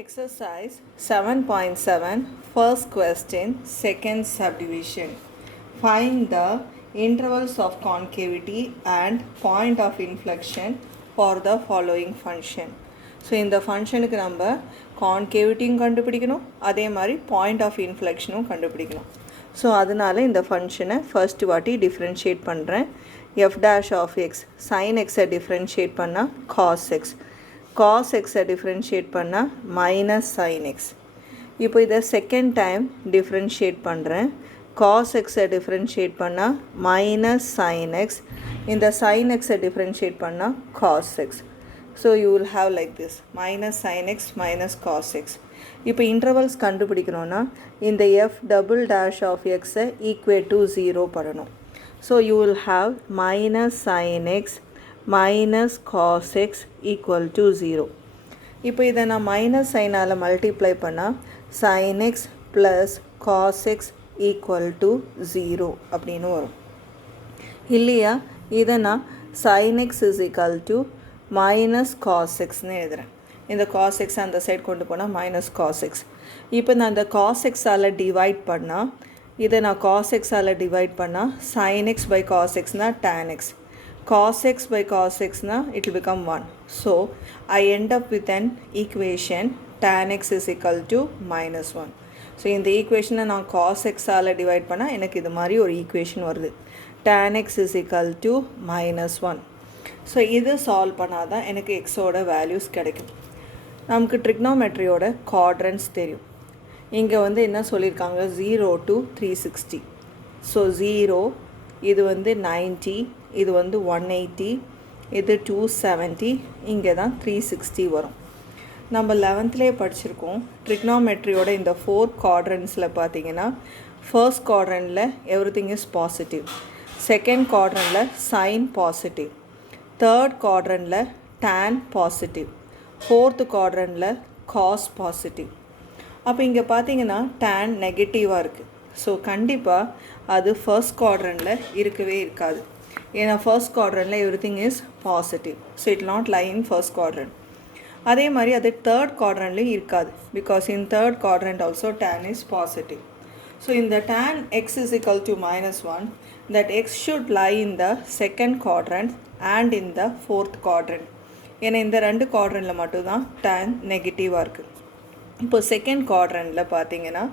Exercise 7.7 First question Second subdivision. Find the intervals of concavity and point of inflection for the following function. So இந்த ஃபங்க்ஷனுக்கு நம்ம கான்கேவிட்டியும் கண்டுபிடிக்கணும், அதே மாதிரி point of இன்ஃப்ளெக்ஷனும் கண்டுபிடிக்கணும். ஸோ அதனால இந்த ஃபங்க்ஷனை ஃபர்ஸ்ட் வாட்டி டிஃப்ரென்ஷியேட் பண்ணுறேன். F dash of x sine எக்ஸை டிஃப்ரென்ஷியேட் பண்ணால் காஸ் எக்ஸ், cos xஐ டிஃப்ரென்ஷியேட் பண்ணால் மைனஸ் sin x. இப்போ இதை செகண்ட் டைம் டிஃப்ரென்ஷியேட் பண்ணுறேன். cos xஐ டிஃப்ரென்ஷியேட் பண்ணால் மைனஸ் sin x, இந்த sin xஐ டிஃப்ரென்ஷியேட் பண்ணால் cos x. So you will have like this minus sin x minus cos x. இப்போ இன்டர்வல்ஸ் கண்டுபிடிக்கணும்னா இந்த எஃப் டபுள் டேஷ் ஆஃப் எக்ஸை ஈக்குவேட் டு 0 பண்ணணும். So you will have minus sin x minus cos x equal to 0. இப்போ இதை நான் minus சைனால் multiply பண்ணால் sin x plus cos x equal to 0 அப்படின்னு வரும் இல்லையா. இதை நான் sin x is equal to minus cos xன்னு எழுதுகிறேன். இந்த cos x அந்த சைடு கொண்டு போனால் மைனஸ் cos x. இப்போ நான் இந்த cos x ஆல் டிவைட் பண்ணால் இதை நான் cos x ஆல் டிவைட் பண்ணால் sin x by cos xனா tan x, cos x by cos x na it will become 1. So I end up with an equation tan x is equal to minus 1. So in the equation நான் cos x all divide பண்ணால் எனக்கு இது மாதிரி ஒரு equation வருது, tan x is equal to minus 1. So இது solve பண்ணால் தான் எனக்கு எக்ஸோட வேல்யூஸ் கிடைக்கும். நமக்கு ட்ரிக்னோமெட்ரியோட குவாட்ரன்ஸ் தெரியும். இங்கே வந்து என்ன சொல்லியிருக்காங்க 0 to 360. ஸோ 0 இது வந்து 90, இது வந்து 180, இது 270, இங்கே தான் 360 வரும். நம்ம 11லே படிச்சிருக்கோம் ட்ரிக்னோமெட்ரியோட இந்த 4 குவாட்ரன்ஸில் பார்த்தீங்கன்னா ஃபர்ஸ்ட் குவாட்ரண்டில் எவ்ரிதிங் இஸ் பாசிட்டிவ், செகண்ட் குவாட்ரண்டில் சைன் பாசிட்டிவ், தேர்ட் குவாட்ரண்டில் டேன் பாசிட்டிவ், ஃபோர்த்து குவாட்ரண்டில் காஸ் பாசிட்டிவ். அப்போ இங்கே பார்த்தீங்கன்னா டேன் நெகட்டிவாக இருக்குது. ஸோ கண்டிப்பாக அது ஃபர்ஸ்ட் குவாட்ரண்டில் இருக்கவே இருக்காது. ஏன்னா ஃபர்ஸ்ட் குவாட்ரண்டில் everything is positive. So it not lie in first quadrant. அதே மாதிரி அது தேர்ட் குவாட்ரண்ட்லேயும் இருக்காது, because in third quadrant also tan is positive. So இந்த tan x is equal to minus 1, that x should lie in the second quadrant and in the fourth quadrant. ஏன்னா இந்த ரெண்டு குவாட்ரண்டில் மட்டும்தான் tan நெகட்டிவாக இருக்குது. இப்போ செகண்ட் குவாட்ரண்டில் பார்த்தீங்கன்னா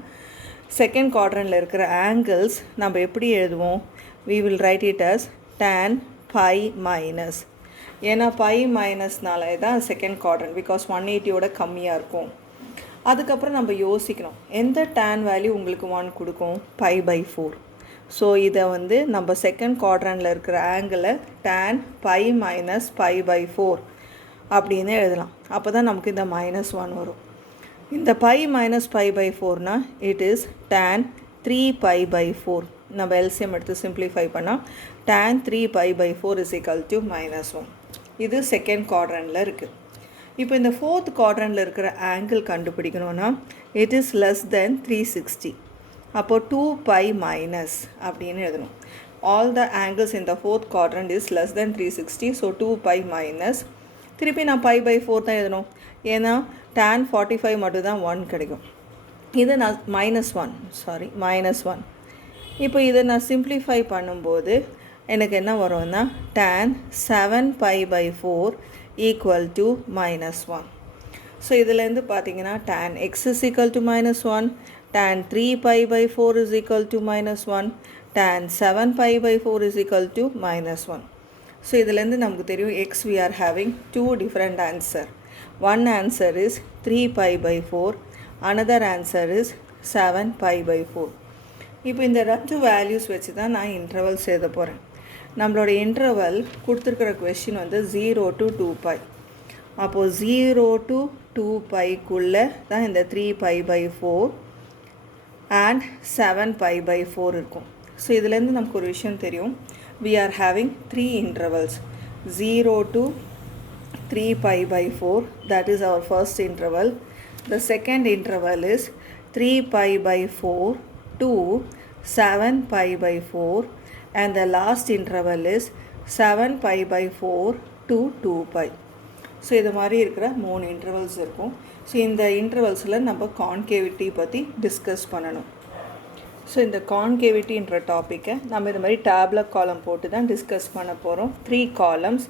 செகண்ட் குவாட்ரண்டில் இருக்கிற ஆங்கிள்ஸ் நம்ம எப்படி எழுதுவோம், we will write it as tan pi minus. ஏன்னா பை மைனஸ்னால தான் செகண்ட் குவாட்ரண்ட், பிகாஸ் 180யோட கம்மியாக இருக்கும். அதுக்கப்புறம் நம்ம யோசிக்கணும் எந்த tan வேல்யூ உங்களுக்கு 1 கொடுக்கும், π/4. ஸோ இதை வந்து நம்ம செகண்ட் குவாட்ரண்டில் இருக்கிற ஆங்கிளை tan pi minus π/4 அப்படின்னு எழுதலாம். அப்போ தான் நமக்கு இந்த -1 வரும். இந்த பை மைனஸ் π/4னா இட் இஸ் tan 3π/4. நம்ம எல்சிஎம் எடுத்து சிம்பிளிஃபை பண்ணால் tan 3π/4 is equal to -1. இது செகண்ட் குவாட்ரண்டில் இருக்குது. இப்போ இந்த ஃபோர்த் குவாட்ரண்டில் இருக்கிற ஆங்கிள் கண்டுபிடிக்கணும்னா இட் இஸ் லெஸ் தென் 360. அப்போது 2π மைனஸ் அப்படின்னு எழுதணும். All the angles in the fourth quadrant is less than 360. So 2π minus, திருப்பி நான் π/4 தான் எழுதணும், ஏன்னா tan 45 மட்டும்தான் 1 கிடைக்கும். இது நான் -1. இப்போ இதை நான் சிம்பிளிஃபை பண்ணும்போது எனக்கு என்ன வரும்னா tan 7π/4 ஈக்குவல் டு -1. ஸோ இதுலேருந்து பார்த்தீங்கன்னா tan x is equal to -1, tan 3π/4 is equal to -1, tan 7π/4 is equal to -1. So இதுலேருந்து நமக்கு தெரியும் x we are having two different answer. One answer is 3π/4, another answer is 7π/4. இப்போ இந்த ரெண்டு values வச்சு தான் நான் இன்டர்வல்ஸ் எழுத போகிறேன். நம்மளோட இன்டர்வல் கொடுத்துருக்கிற கொஸ்டின் வந்து 0 to 2π. அப்போது 0 to 2πக்குள்ளே தான் இந்த 3π/4 and 7π/4 இருக்கும். ஸோ இதுலேருந்து நமக்கு ஒரு விஷயம் தெரியும், we are having 3 intervals, 0 to 3π/4, that is our first interval. The second interval is 3π/4 to 7π/4, and the last interval is 7π/4 to 2π. So இது மாதிரி இருக்கிற 3 இன்டர்வல்ஸ் இருக்கும். ஸோ இந்த இன்டர்வல்ஸில் நம்ம கான்கேவிட்டி பற்றி டிஸ்கஸ் பண்ணணும். ஸோ இந்த கான்கேவிட்டின்ற டாப்பிக்கை நம்ம இது மாதிரி டேப்லர் காலம் போட்டு தான் டிஸ்கஸ் பண்ண போகிறோம். 3 columns,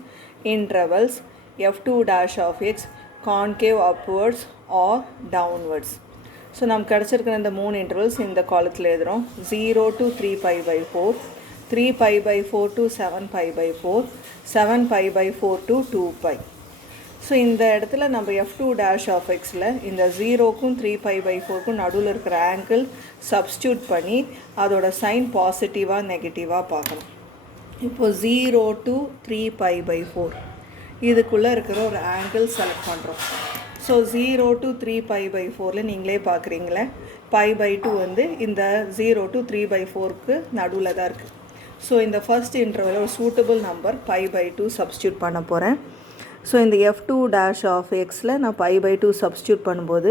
intervals, f2 dash of x, concave upwards or downwards. So நமக்கு கிடச்சிருக்கிற இந்த 3 இன்டர்வல்ஸ் இந்த காலத்தில் எழுதுகிறோம். 0 to 3π/4, 3π/4 to 7π/4, 7π/4 to 2π. ஸோ இந்த இடத்துல நம்ம f2 dash of xல் இந்த 0க்கும் 3π/4க்கும் நடுவில் இருக்கிற ஆங்கிள் சப்ஸ்டியூட் பண்ணி அதோட சைன் பாசிட்டிவாக நெகட்டிவாக பார்க்கணும். இப்போது 0 to 3π/4 இதுக்குள்ளே இருக்கிற ஒரு ஆங்கிள் செலக்ட் பண்ணுறோம். ஸோ 0 to 3π/4ல் நீங்களே பார்க்குறீங்களே, π/2 வந்து இந்த 0 to 3/4க்கு நடுவில் தான் இருக்குது. ஸோ இந்த ஃபர்ஸ்ட் இன்டர்வல் ஒரு சூட்டபிள் நம்பர் π/2 சப்ஸ்டியூட் பண்ண போகிறேன். ஸோ இந்த f2 dash of xல் நான் π/2 சப்ஸ்டியூட் பண்ணும்போது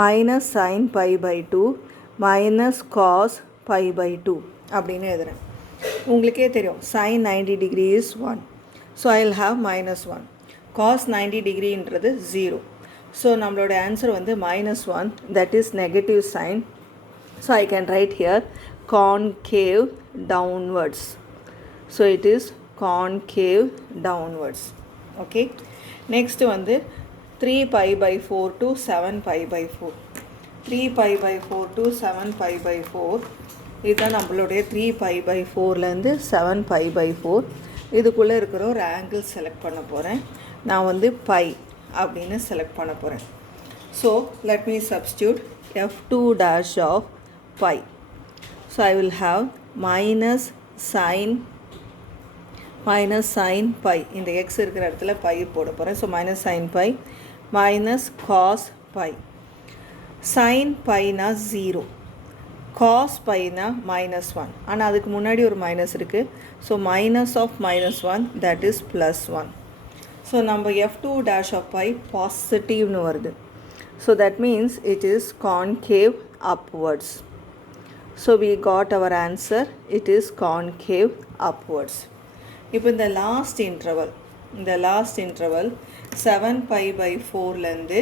மைனஸ் சைன் π/2 மைனஸ் காஸ் π/2 அப்படின்னு எழுதுகிறேன். உங்களுக்கே தெரியும் sine 90 degree is 1. So I will have -1. Cos 90 degreeன்றது 0. ஸோ நம்மளோட ஆன்சர் வந்து -1, that is negative sign. So I can write here concave downwards. So it is concave downwards. Okay, next வந்து 3π/4 to 7π/4, 3π/4 to 7π/4 இதுதான் நம்மளுடைய 3π/4லேருந்து 7π/4 இதுக்குள்ளே இருக்கிற ஒரு ஆங்கிள் செலக்ட் பண்ண போகிறேன். நான் வந்து பை அப்படின்னு செலக்ட் பண்ண போகிறேன். So let me substitute f2 dash of pi. So I will have minus sin pi. இந்த x இருக்கிற இடத்துல pi போட போகிறேன். So minus sin pi minus cos pi. sin piனா 0, cos piனா -1. ஆனால் அதுக்கு முன்னாடி ஒரு மைனஸ் இருக்குது. So minus of -1 that is +1. So நம்ம f2 dash of pi பாசிட்டிவ்னு வருது. So that means it is concave upwards. So we got our answer, it is concave upwards. இப்போ இந்த last interval 7π/4லேருந்து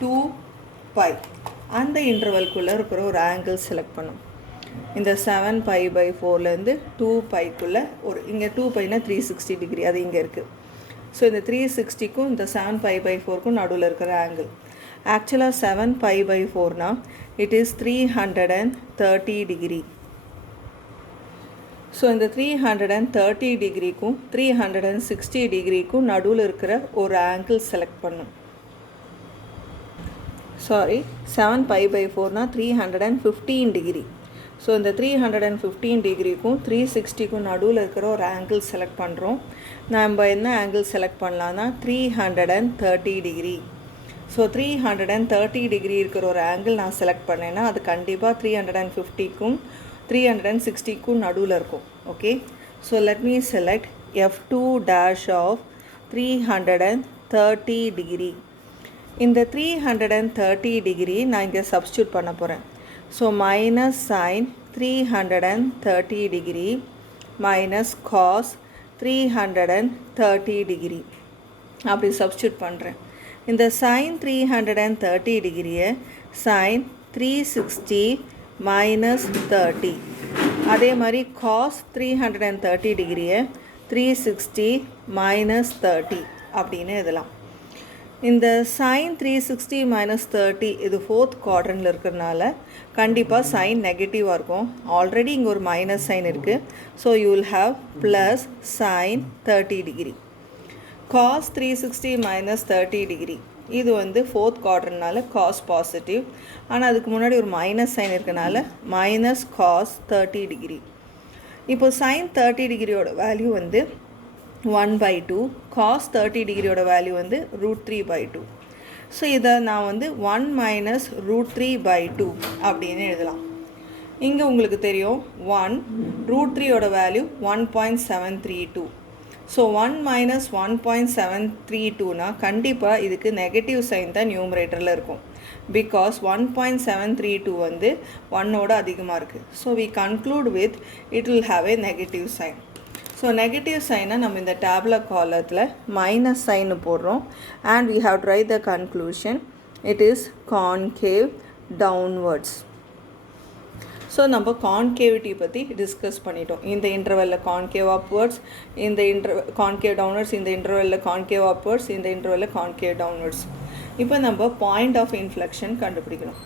2π அந்த இன்டர்வல்குள்ளே இருக்கிற ஒரு ஆங்கிள் செலக்ட் பண்ணும். இந்த 7π/4லேருந்து 2πக்குள்ளே ஒரு இங்கே 2πனா 360 degree, அது இங்கே இருக்குது. ஸோ இந்த 360க்கும் இந்த 7π/4க்கும் நடுவில் இருக்கிற ஆங்கிள் ஆக்சுவலாக 7π/4னா it is 330 degree. ஸோ இந்த 330 டிகிரிக்கும் 360 டிகிரிக்கும் நடுவில் இருக்கிற ஒரு ஆங்கிள் செலக்ட் பண்ணும். சாரி, 7π/4னா 315 டிகிரி. ஸோ இந்த 315 டிகிரிக்கும் 360க்கும் நடுவில் இருக்கிற ஒரு ஆங்கிள் செலக்ட் பண்ணுறோம். நம்ம என்ன ஆங்கிள் செலக்ட் பண்ணலான்னா 330 டிகிரி. ஸோ 330 டிகிரி இருக்கிற ஒரு ஆங்கிள் நான் செலக்ட் பண்ணேன்னா அது கண்டிப்பாக 350க்கும் 360க்கும் நடுவில் இருக்கும். Okay, so let me select f2 dash of 330 degree. இந்த 330 டிகிரி நான் இங்கே சப்ஸ்டியூட் பண்ண போகிறேன். So minus sine 330 degree minus cos 330 degree அப்படி சப்ஸ்டியூட் பண்ணுறேன். இந்த சைன் 330 டிகிரியை சைன் 360 மைனஸ் 30, அதே மாதிரி காஸ் 330 டிகிரியை 360 மைனஸ் 30 அப்படின்னு எழுதலாம். இந்த சைன் 360 மைனஸ் 30 இது 4th குவாட்ரண்டில் இருக்கிறதுனால கண்டிப்பாக சைன் நெகட்டிவாக இருக்கும். ஆல்ரெடி இங்கே ஒரு மைனஸ் சைன் இருக்குது. So you will have plus sine 30 degree. Cos 360 minus 30 degree இது வந்து 4th குவாட்ரண்ட்னால காஸ் பாசிட்டிவ். ஆனால் அதுக்கு முன்னாடி ஒரு மைனஸ் சைன் இருக்கனால மைனஸ் காஸ் 30 டிகிரி. இப்போ சைன் 30 டிகிரியோட வேல்யூ வந்து 1/2, காஸ் 30 டிகிரியோட வேல்யூ வந்து √3/2. ஸோ இதை நான் வந்து 1 மைனஸ் √3/2 அப்படின்னு எழுதலாம். இங்கே உங்களுக்கு தெரியும் 1 √3யோட வேல்யூ 1.732. ஸோ 1 மைனஸ் 1.732னா கண்டிப்பாக இதுக்கு நெகட்டிவ் சைன் தான் நியூமரேட்டரில் இருக்கும். பிகாஸ் 1.732 வந்து 1ஓட அதிகமாக இருக்குது. So we conclude with it will have a negative sign. So negative சைனை நம்ம இந்த டேப்லர் காலத்தில் மைனஸ் சைனு போடுறோம். And we have draw the conclusion it is concave downwards. So நம்ம கான்கேவிட்டி பற்றி டிஸ்கஸ் பண்ணிட்டோம். இந்த இன்டர்வெல்லில் கான்கேவ் அப்வர்ட்ஸ், இந்த கான்கேவ் டவுன்வர்ட்ஸ், இந்த இன்டர்வெல்லில் கான்கேவ் அப்வர்ட்ஸ், இந்த இன்டர்வெல்லில் கான்கேவ் டவுன்வர்ட்ஸ். இப்போ நம்ம பாயிண்ட் ஆஃப் இன்ஃப்ளெக்ஷன் கண்டுபிடிக்கணும்.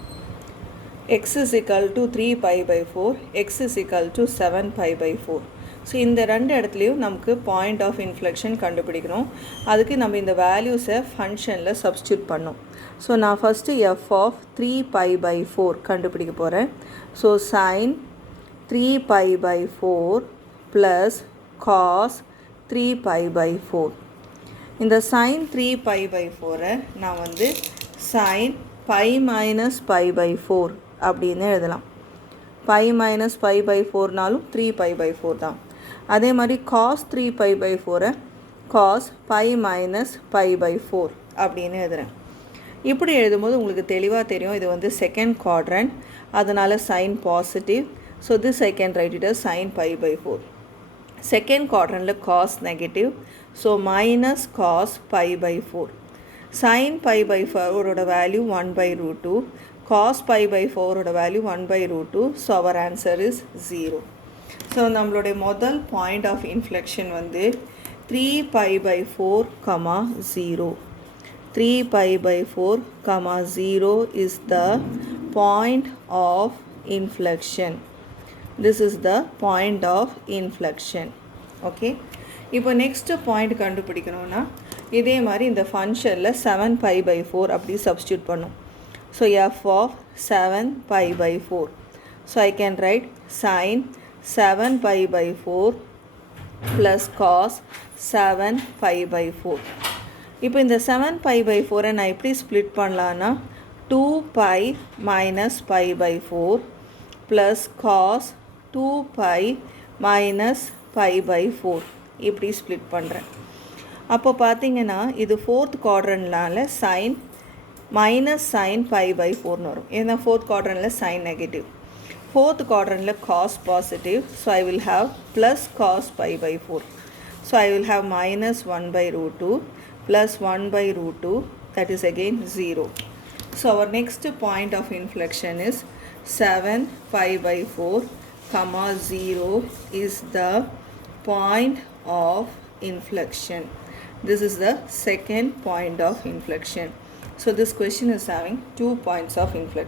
x is equal to 3 pi by 4, x is equal to 7 pi by 4. So இந்த ரெண்டு இடத்துலையும் நமக்கு பாயிண்ட் ஆஃப் இன்ஃப்ளெக்ஷன் கண்டுபிடிக்கணும். அதுக்கு நம்ம இந்த வேல்யூஸை ஃபங்க்ஷனில் சப்ஸ்டியூட் பண்ணோம். ஸோ நான் first f of 3 pi by 4 கண்டுபிடிக்க போகிறேன். So sin 3 pi by 4 plus cos 3 pi by 4. இந்த sin 3 pi by 4 நான் வந்து sin pi minus pi by 4 அப்படின்னு எழுதலாம். pi minus pi by 4நாலும் 3 pi by 4 தான். அதே மாதிரி cos 3 pi by 4 cos pi minus pi by 4 அப்படின்னு எழுதுகிறேன். இப்படி எழுதும்போது உங்களுக்கு தெளிவாக தெரியும் இது வந்து செகண்ட் குவாட்ரண்ட், அதனால் sine positive. So this I can write it as sin pi by 4. Second குவாட்ரண்டில் cos negative, so minus cos pi by 4. sin pi by 4ஓட value 1 by root 2, cos pi by 4ஓட value 1 by root 2. So our answer is 0. So நம்மளுடைய முதல் point of inflection வந்து 3 pi by 4, 0. 3 pi by 4, 0 is the point of inflection. This is the point of inflection. Okay. இப்போ next point கண்டுபிடிக்கணும்னா இதே மாதிரி இந்த ஃபங்க்ஷனில் 7 pi by 4 அப்படி சப்ஸ்டியூட் பண்ணும். So f of 7 pi by 4. So I can write sin 7 pi by 4 plus cos 7 pi by 4. இப்போ இந்த 7 pi by 4 நான் எப்படி ஸ்ப்ளிட் பண்ணலான்னா 2 pi minus pi by 4 plus cos 2 pi minus pi by 4 இப்படி split பண்ணுறேன். அப்போ பார்த்தீங்கன்னா இது ஃபோர்த் குவாட்ரண்ட்னால sine minus sine pi by 4ன்னு வரும். ஏன்னா ஃபோர்த் குவாட்ரண்ட்டில் சைன் நெகட்டிவ், ஃபோர்த் குவாட்ரண்ட்டில் cos positive. So I will have plus cos pi by 4. So I will have minus 1 by root 2 plus 1 by root 2, that is again 0. So our next point of inflection is 7 pi by 4, 0 is the point of inflection. This is the second point of inflection. So this question is having 2 points of inflection.